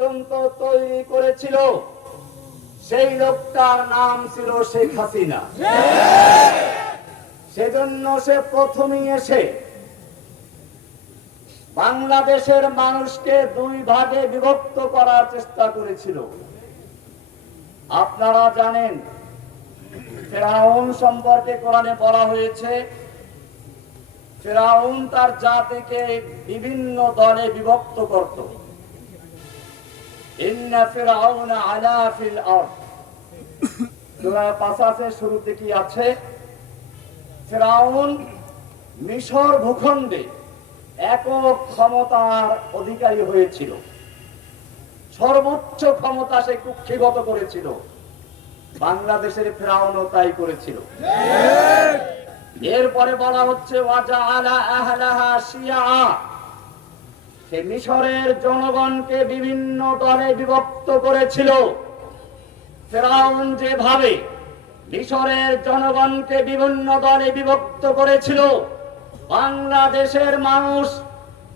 পর্যন্ত তৈরি করেছিল, সেই লোকটার নাম ছিল শেখ হাসিনা। সেজন্য সে প্রথমেই এসে বাংলাদেশের মানুষকে দুই ভাগে বিভক্ত করার চেষ্টা করেছিল। আপনারা জানেন, ফিরআউন সম্পর্কে কোরআনে বলা হয়েছে, ফিরআউন তার জাতিকে বিভিন্ন দলে বিভক্ত করত। ইন্না ফিরআউনা আলা ফিল আরদ, সূরা কাসাসের শুরুতে কি আছে? ফিরআউন মিশর ভূখণ্ডে একক ক্ষমতার অধিকারী হয়েছিল, সর্বোচ্চ ক্ষমতা সে কুক্ষিগত করেছিল। বাংলাদেশের ফিরআউনও তাই করেছিল। এরপরে বলা হচ্ছে ওয়াজআলা আহলাহা শিয়া, সে মিশরের জনগণকে বিভিন্ন দলে বিভক্ত করেছিল। ফিরআউন যেভাবে মিশরের জনগণকে বিভিন্ন দলে বিভক্ত করেছিল, বাংলাদেশের মানুষ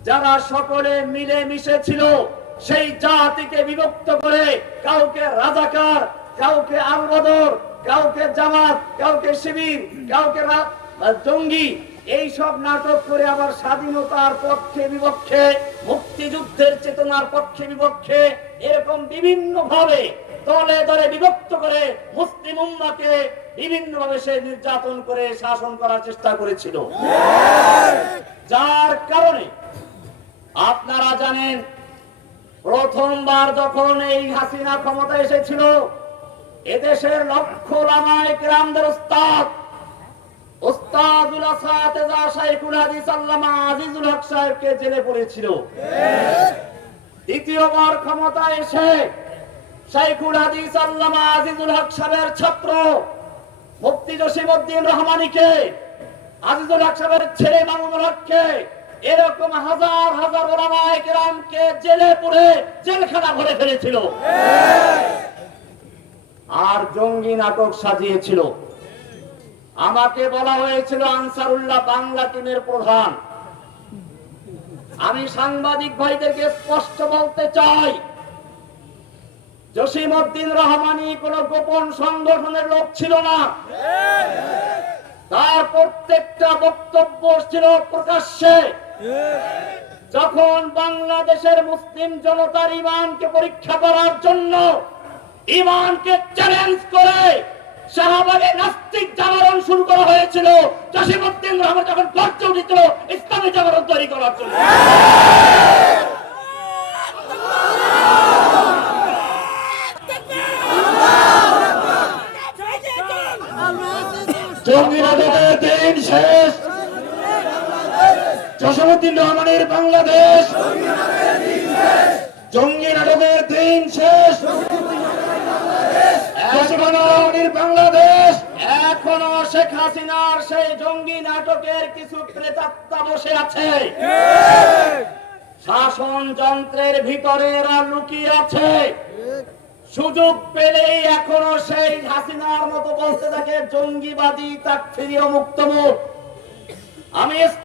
যারা সকলে মিলে মিশে ছিল, সেই জাতিকে বিভক্ত করে কাউকে রাজাকার, কাউকে আল বদর, কাউকে জামাত, কাউকে শিবির, কাউকে জঙ্গি, এই সব নাটক করে আবার স্বাধীনতার পক্ষে বিপক্ষে, মুক্তিযুদ্ধের চেতনার পক্ষে বিপক্ষে, এরকম বিভিন্ন ভাবে দলে দলে বিভক্ত করে মুসলিম উম্মাহকে বিভিন্ন ভাবে সে নির্যাতন করে শাসন করার চেষ্টা করেছিল। যার কারণে আপনারা জানেন, প্রথমবার যখন এই হাসিনা ক্ষমতা এসেছিল, এদেশের লক্ষ ওলামায়ে কেরামদের উস্তাদুল আসাতিজা শাইখুল হাদিস আল্লামা আজিজুল হক সাহেবকে জেলে পড়েছিল। দ্বিতীয়বার ক্ষমতা এসে শাইখুল হাদিস আল্লামা আজিজুল হক সাহেবের ছাত্র মুফতি জসিমউদ্দিন রহমানীকে, আজিজুল হক সাহেবের ছেলে মামুনুল হককে, এরকম হাজার হাজার ওলামায়ে কেরামকে জেলে পুরে জেলখানা ভরে ফেলেছিল। আর জঙ্গি নাটক সাজিয়েছিল। আমাকে বলা হয়েছিল আনসারুল্লাহ বাংলা টিমের প্রধান। আমি সাংবাদিক ভাইদেরকে স্পষ্ট বলতে চাই, জসিমউদ্দিন রহমানী কোন গোপন সংগঠনের লোক ছিল না। তার প্রত্যেকটা বক্তব্য ছিল প্রকাশ্যে। যখন বাংলাদেশের মুসলিম জনতার ঈমানকে পরীক্ষা করার জন্য, ঈমানকে চ্যালেঞ্জ করে শাহবাগে নাস্তিক জাগরণ শুরু করা হয়েছিল, জসিমউদ্দিন রহমান যখন গর্জে উঠেছিল ইসলামী জাগরণ তৈরি করার জন্য। জঙ্গি নাটকের দিন শেষ, জসিমউদ্দিন রহমানের বাংলাদেশ। জঙ্গি নাটকের দিন শেষ, বাংলাদেশ। এখনো শেখ হাসিনার সেই জঙ্গি নাটকের কিছু প্রেতাত্মা বসে আছে, শাসন যন্ত্রের ভিতরে এরা লুকিয়ে আছে। সুযোগ পেলেই এখনো সেই হাসিনার মতো বলতে থাকে জঙ্গিবাদী, তাকফিরি ও মুক্তমুখ। আমি